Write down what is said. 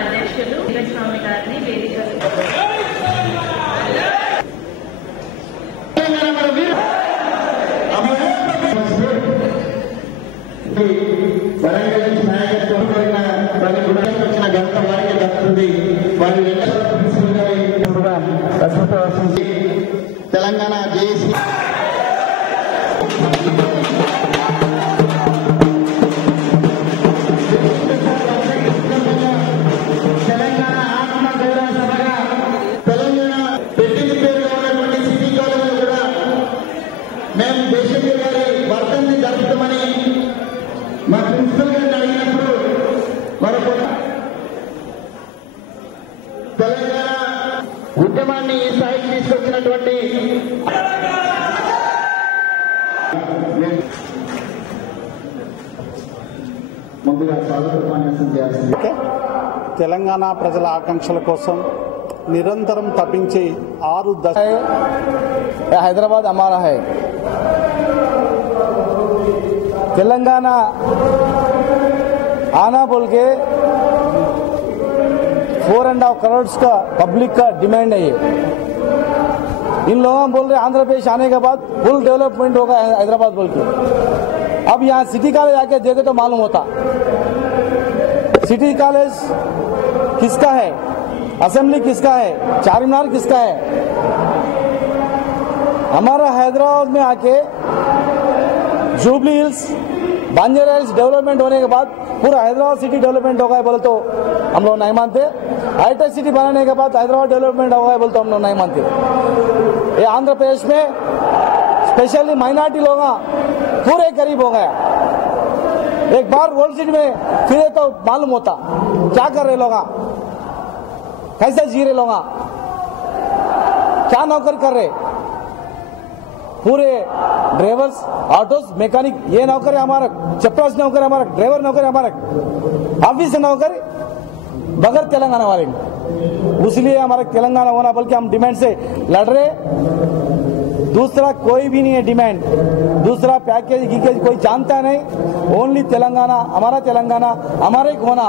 అధ్యక్షులు స్వామి గారిని వేదిక వరంగల్ నుంచి నాయకత్వం వచ్చిన ఘనత వారికి దక్కుతుంది. వారి తెలంగాణ జేఏసీ తెలంగాణ ఆత్మ గౌరవ సభగా తెలంగాణ పెట్టింది పేరుగా ఉన్నటువంటి సిటీ కాలేజీలో కూడా మేము దేశంలో గారి వర్ధంతి జరుపుతామని మా ప్రిన్సిపల్ గారిని అడిగినప్పుడు మరొక తెలంగాణ ఉద్యమాన్ని ఈ స్థాయికి తీసుకొచ్చినటువంటి ముందుగా స్వాగత ఉపన్యాసం చేయాల్సింది. తెలంగాణ ప్రజల ఆకాంక్షల కోసం నిరంతరం తప్పించే 6 దశలు హైదరాబాద్ हमारा है। तेलंगाना आना बोल के 4.5 करोड़ का पब्लिक का डिमांड है ये। इन लोगों बोल रहे आंध्र प्रदेश आने के बाद फुल डेवलपमेंट होगा हैदराबाद बोल के। अब यहाँ सिटी कॉलेज आके देखे तो मालूम होता सिटी कॉलेज किसका है, असेंबली किसका है, चारमीनार किसका है। हमारा हैदराबाद में आके jubilee hills Banjara hills development होने के बाद पूरा हैदराबाद सिटी डेवलपमेंट होगा बोले तो हम लोग नहीं मानते। हाईटेक सिटी बनाने के बाद हैदराबाद डेवलपमेंट होगा बोले तो हम लोग नहीं मानते। ये आंध्र प्रदेश में स्पेशली माइनॉरिटी लोग पूरे करीब हो गया। एक बार वर्ल्ड सिटी में फिरे तो मालूम होता क्या कर रहे लोग, कैसे जी रहे लोग, क्या नौकरी कर रहे। पूरे ड्राइवर्स, ऑटोस, मैकेनिक ये नौकरी हमारा, चपरास नौकरी हमारा, ड्राइवर नौकरी हमारा, ऑफिस नौकरी बगैर तेलंगाना वाले। इसलिए हमारा तेलंगाना होना बल्कि हम डिमांड से लड़ रहे। दूसरा कोई भी नहीं है डिमांड, दूसरा पैकेज कोई जानता नहीं। ओनली तेलंगाना, हमारा तेलंगाना हमारे होना।